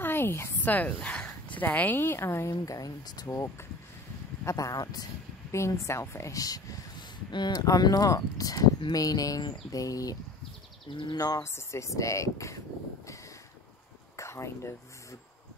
Hi, so today I'm going to talk about being selfish. I'm not meaning the narcissistic, kind of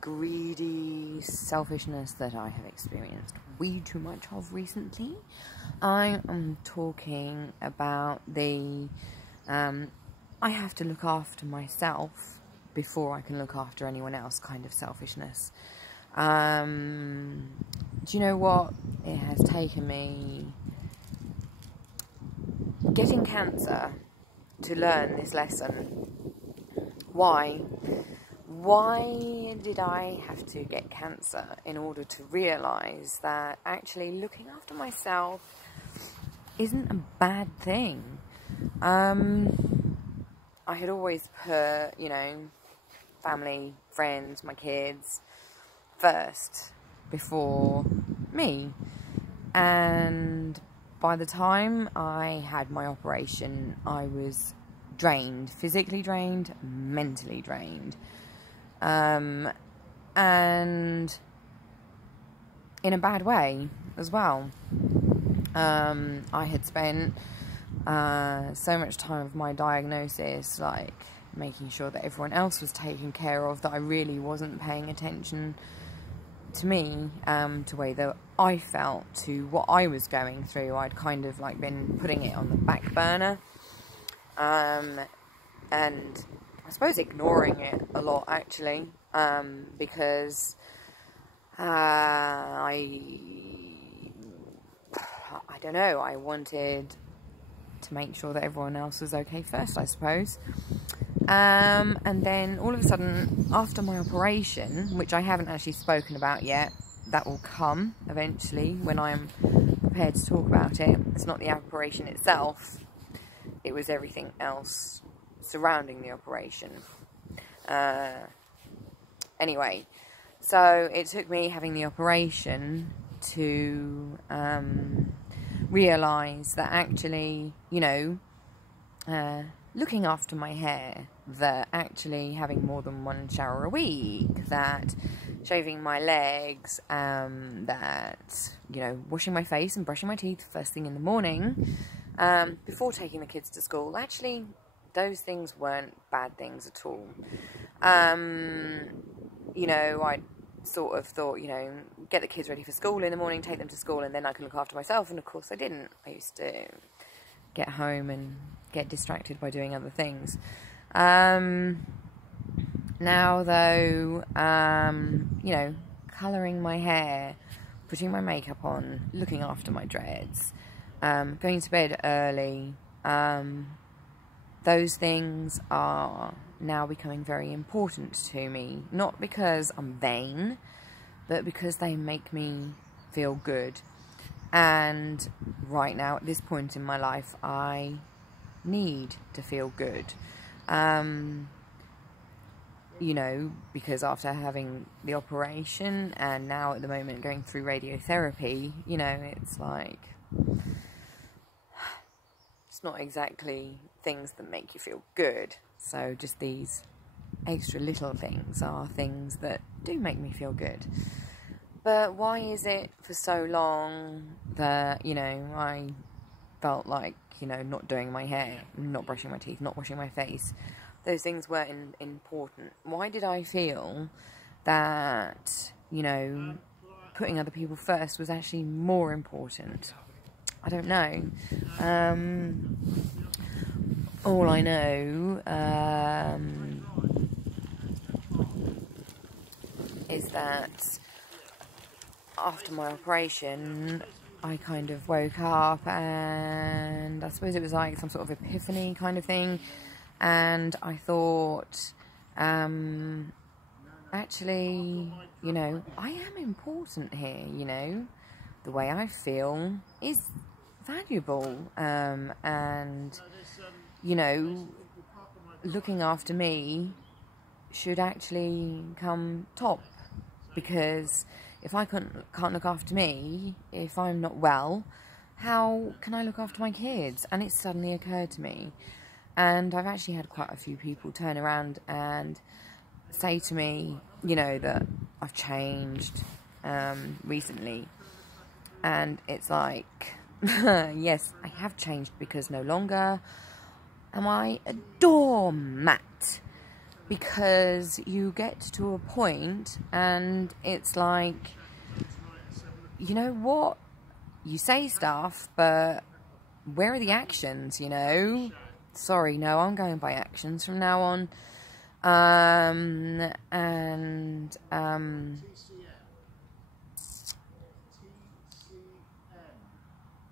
greedy selfishness that I have experienced way too much of recently. I am talking about the I have to look after myself before I can look after anyone else kind of selfishness. Do you know what? It has taken me getting cancer to learn this lesson. Why? Why did I have to get cancer in order to realise that actually looking after myself isn't a bad thing? I had always put, family, friends, my kids first before me. And by the time I had my operation, I was drained, physically drained, mentally drained. And in a bad way as well. I had spent so much time of my diagnosis, like making sure that everyone else was taken care of, that I really wasn't paying attention to me, to the way that I felt, to what I was going through. I'd kind of like been putting it on the back burner, and I suppose ignoring it a lot actually, because I don't know, I wanted to make sure that everyone else was okay first, I suppose. And then all of a sudden, after my operation, which I haven't actually spoken about yet, that will come eventually when I'm prepared to talk about it. It's not the operation itself, it was everything else surrounding the operation. Anyway, so it took me having the operation to realise that actually, looking after my hair, that actually having more than one shower a week, that shaving my legs, that, washing my face and brushing my teeth first thing in the morning, before taking the kids to school, actually, those things weren't bad things at all. I sort of thought, get the kids ready for school in the morning, take them to school, and then I can look after myself. And of course I didn't. I used to get home and get distracted by doing other things. Now though, colouring my hair, putting my makeup on, looking after my dreads, going to bed early, those things are now becoming very important to me. Not because I'm vain, but because they make me feel good. And right now, at this point in my life, I need to feel good. Because after having the operation and now at the moment going through radiotherapy, it's like, it's not exactly things that make you feel good. So just these extra little things are things that do make me feel good. But why is it for so long that, I felt like, not doing my hair, not brushing my teeth, not washing my face, those things weren't important? Why did I feel that, putting other people first was actually more important? I don't know. All I know is that after my operation, I kind of woke up and I suppose it was like some sort of epiphany kind of thing. And I thought, actually, I am important here, the way I feel is valuable, and looking after me should actually come top, because if I can't look after me, if I'm not well, how can I look after my kids? And it suddenly occurred to me, and I've actually had quite a few people turn around and say to me, that I've changed recently, and it's like, yes, I have changed, because no longer am I a doormat. Because you get to a point and it's like, you know what? You say stuff, but where are the actions, Sorry, no, I'm going by actions from now on.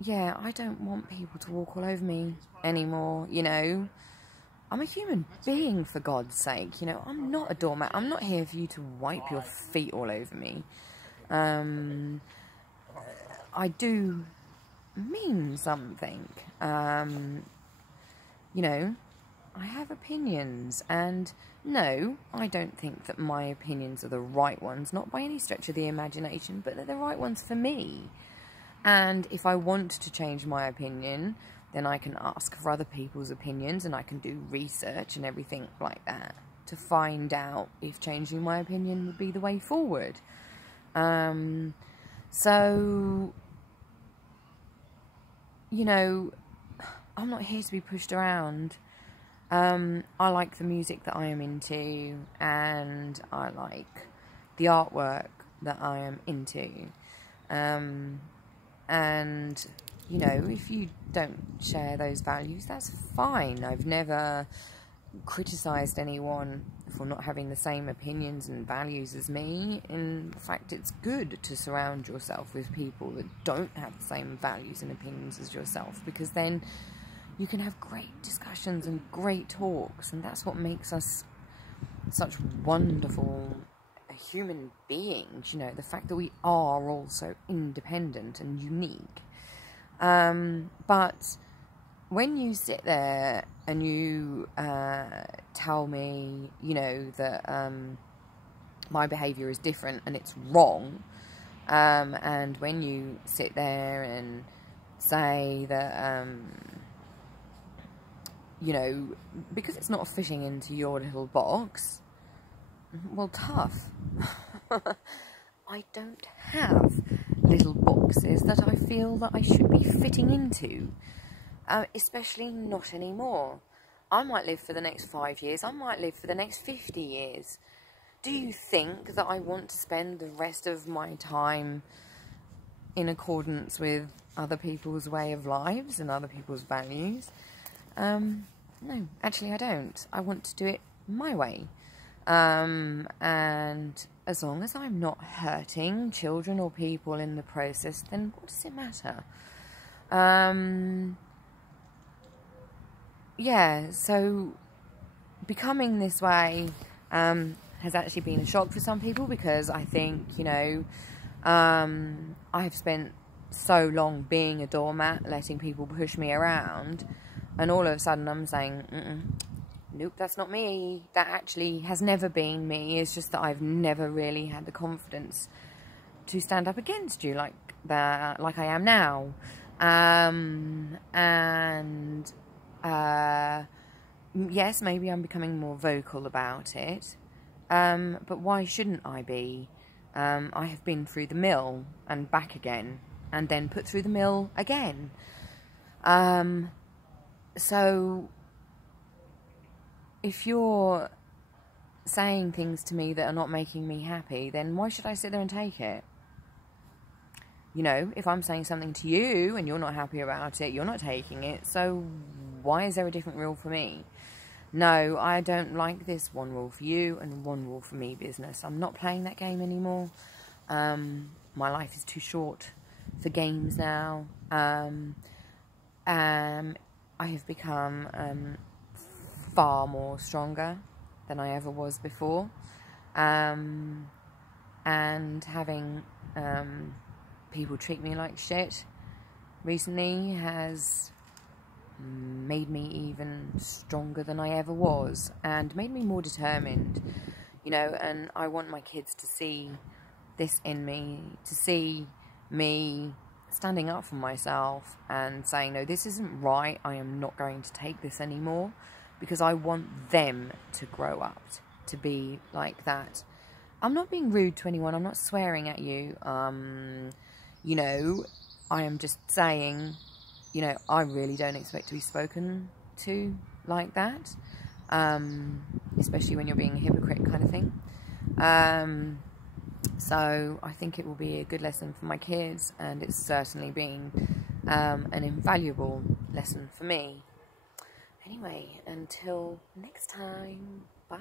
Yeah, I don't want people to walk all over me anymore, I'm a human being, for God's sake, I'm not a doormat. I'm not here for you to wipe your feet all over me. I do mean something. I have opinions, and no, I don't think that my opinions are the right ones, not by any stretch of the imagination, but they're the right ones for me. And if I want to change my opinion, then I can ask for other people's opinions, and I can do research and everything like that to find out if changing my opinion would be the way forward. So, I'm not here to be pushed around. I like the music that I am into, and I like the artwork that I am into. And, if you don't share those values, that's fine. I've never criticised anyone for not having the same opinions and values as me. In fact, it's good to surround yourself with people that don't have the same values and opinions as yourself, because then you can have great discussions and great talks, and that's what makes us such wonderful human beings, the fact that we are also independent and unique. But when you sit there and you tell me, that my behaviour is different and it's wrong, and when you sit there and say that, because it's not fitting into your little box, well, tough. I don't have little boxes that I feel that I should be fitting into. Especially not anymore. I might live for the next 5 years. I might live for the next 50 years. Do you think that I want to spend the rest of my time in accordance with other people's way of lives and other people's values? No, actually I don't. I want to do it my way. And as long as I'm not hurting children or people in the process, then what does it matter? Yeah, so becoming this way has actually been a shock for some people, because I think, I've spent so long being a doormat, letting people push me around, and all of a sudden I'm saying, nope, that's not me. That actually has never been me. It's just that I've never really had the confidence to stand up against you like I am now. Yes, maybe I'm becoming more vocal about it. But why shouldn't I be? I have been through the mill and back again, and then put through the mill again. So if you're saying things to me that are not making me happy, then why should I sit there and take it? If I'm saying something to you and you're not happy about it, you're not taking it, so why is there a different rule for me? No, I don't like this one rule for you and one rule for me business. I'm not playing that game anymore. My life is too short for games now. I have become far more stronger than I ever was before. And having people treat me like shit recently has made me even stronger than I ever was, and made me more determined, and I want my kids to see this in me, to see me standing up for myself and saying, no, this isn't right, I am not going to take this anymore, because I want them to grow up to be like that. I'm not being rude to anyone. I'm not swearing at you. You know, I am just saying, you know, I really don't expect to be spoken to like that. Especially when you're being a hypocrite kind of thing. So I think it will be a good lesson for my kids, and it's certainly been an invaluable lesson for me. Anyway, until next time, bye.